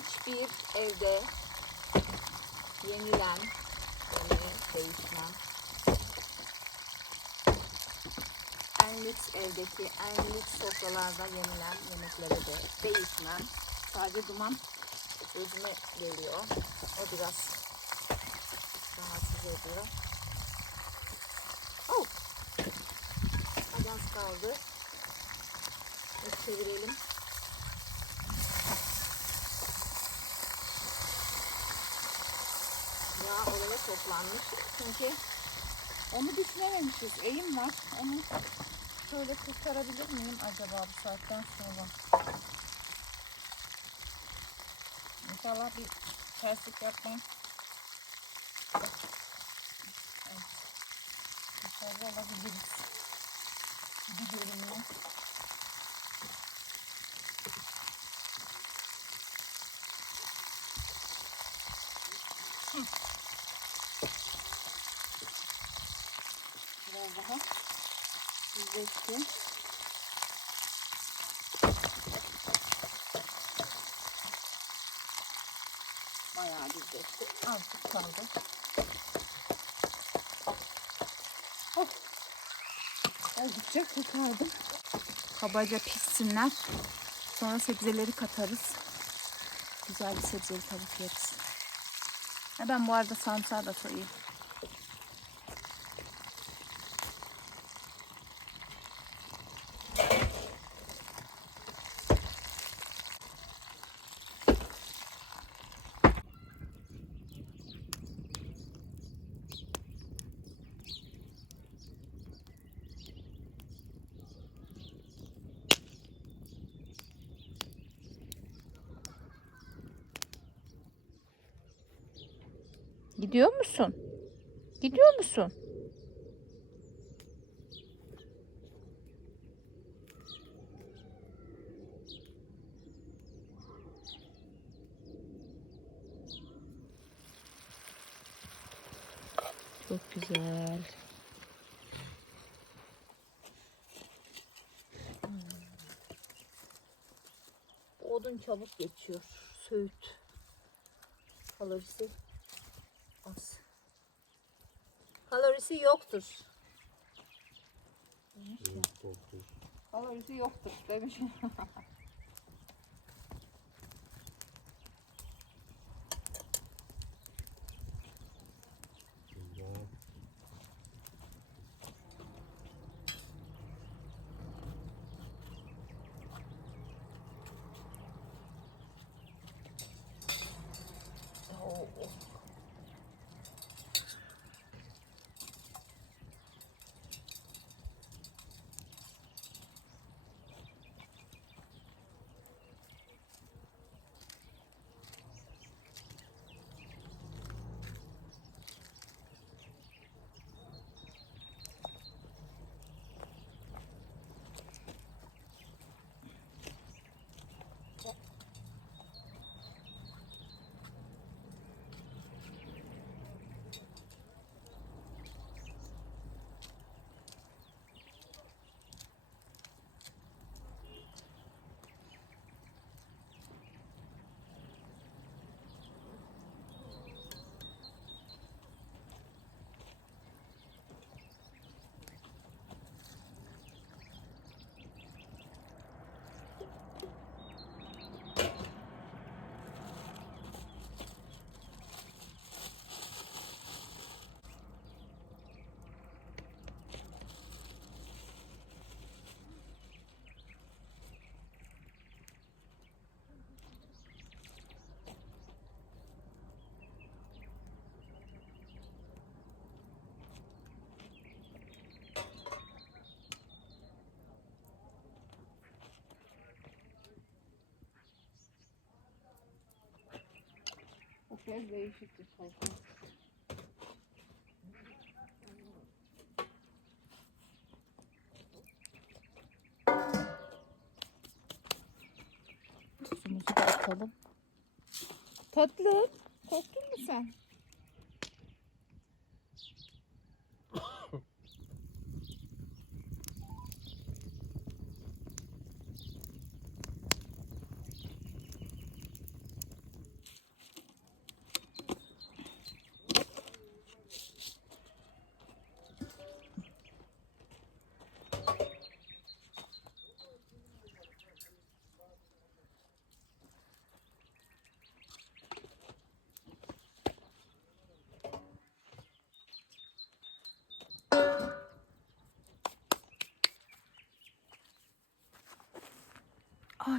hiçbir evde yenilen yani değişmem en lüks evdeki en lüks sofralarda yenilen yemeklere de değişmem. Sadece duman gözüme geliyor. O biraz rahatsız ediyor. Oh. Az kaldı. Çevirelim. Ya oraya toplanmış. Çünkü onu düşünememişiz. Eğim var. Onu şöyle kurtarabilir miyim acaba bu saatten sonra? İnşallah bir terslik yapmayın. Evet. İnşallah alabiliriz. Bir görünüyor. Yüzleşti. Bayağı yüzleşti. Azıcık kaldı. Oh. Oldukça kokardım. Kabaca pişsinler. Sonra sebzeleri katarız. Güzel bir sebzeli tavuk yeriz. Ben bu arada sarımsağı da soyayım. Gidiyor musun? Gidiyor musun? Çok güzel. Hmm. Odun çabuk geçiyor. Söğüt. Kalorisi az. Kalorisi yoktur. Kalorisi yoktur demiş. Kez değişik bir. Tuzumuzu da atalım. Tatlım, korktun mu sen?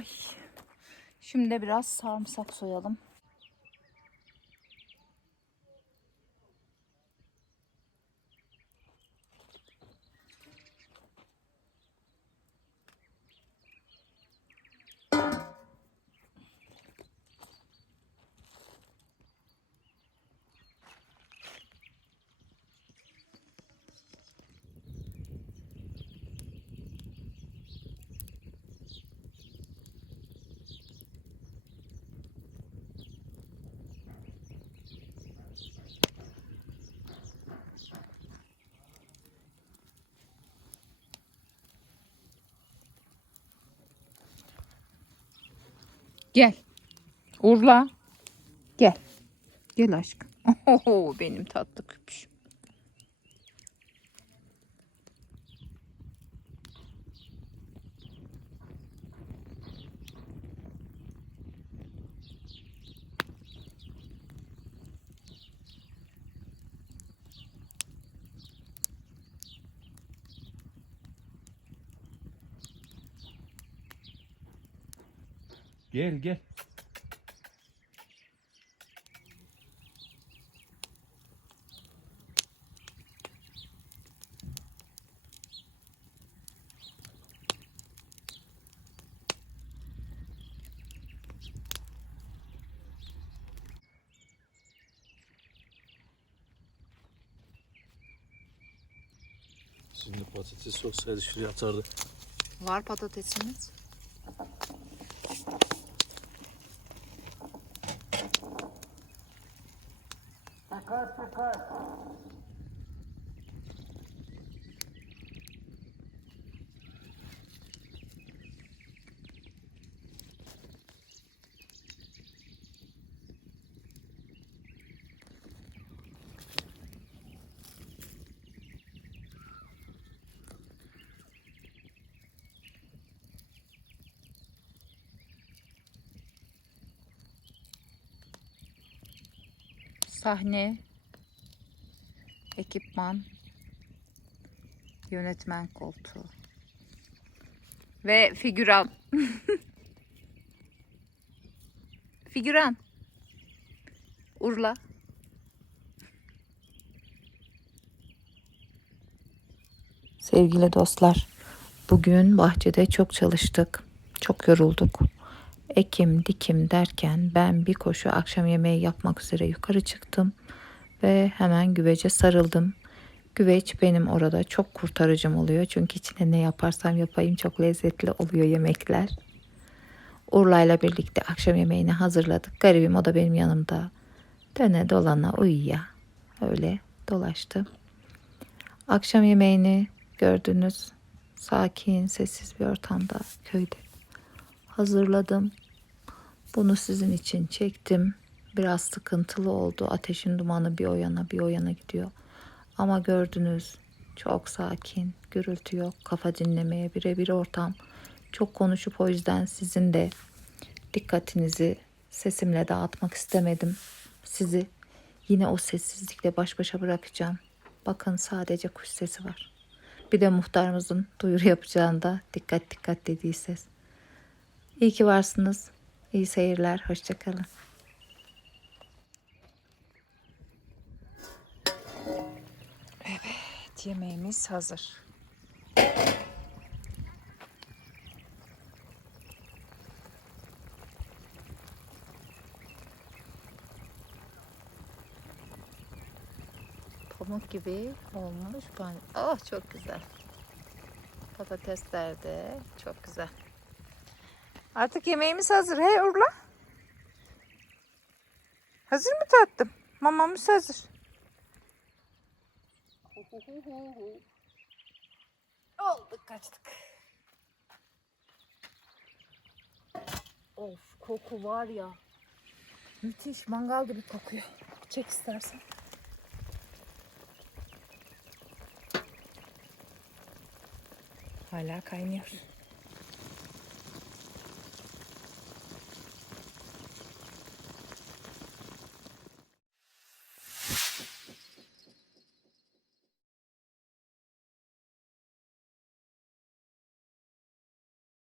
Ay. Şimdi biraz sarımsak soyalım. Gel. Urla. Gel. Gel aşkım. Oho, benim tatlı küpüşüm. Gel gel. Şimdi patates olsaydı şuraya atardı. Var patatesimiz. Sahne, ekipman, yönetmen koltuğu ve figüran. figüran. Urla. Sevgili dostlar, bugün bahçede çok çalıştık, çok yorulduk. Ekim dikim derken ben bir koşu akşam yemeği yapmak üzere yukarı çıktım ve hemen güvece sarıldım. Güveç benim orada çok kurtarıcım oluyor çünkü içine ne yaparsam yapayım çok lezzetli oluyor yemekler. Urla'yla birlikte akşam yemeğini hazırladık. Garibim o da benim yanımda. Döne dolana uyuya. Öyle dolaştı. Akşam yemeğini gördünüz. Sakin, sessiz bir ortamda köyde hazırladım. Bunu sizin için çektim. Biraz sıkıntılı oldu. Ateşin dumanı bir o yana bir o yana gidiyor. Ama gördünüz çok sakin, gürültü yok, kafa dinlemeye birebir ortam. Çok konuşup o yüzden sizin de dikkatinizi sesimle dağıtmak istemedim. Sizi yine o sessizlikle baş başa bırakacağım. Bakın sadece kuş sesi var. Bir de muhtarımızın duyuru yapacağında dikkat dikkat dediği ses. İyi ki varsınız. İyi seyirler. Hoşçakalın. Evet, yemeğimiz hazır. Pamuk gibi olmuş. Oh çok güzel. Patatesler de çok güzel. Artık yemeğimiz hazır. Hey Urla. Hazır mı tatlım? Mamamız hazır. Olduk kaçtık. Of koku var ya. Müthiş mangal gibi kokuyor. Çek istersen. Hala kaynıyor.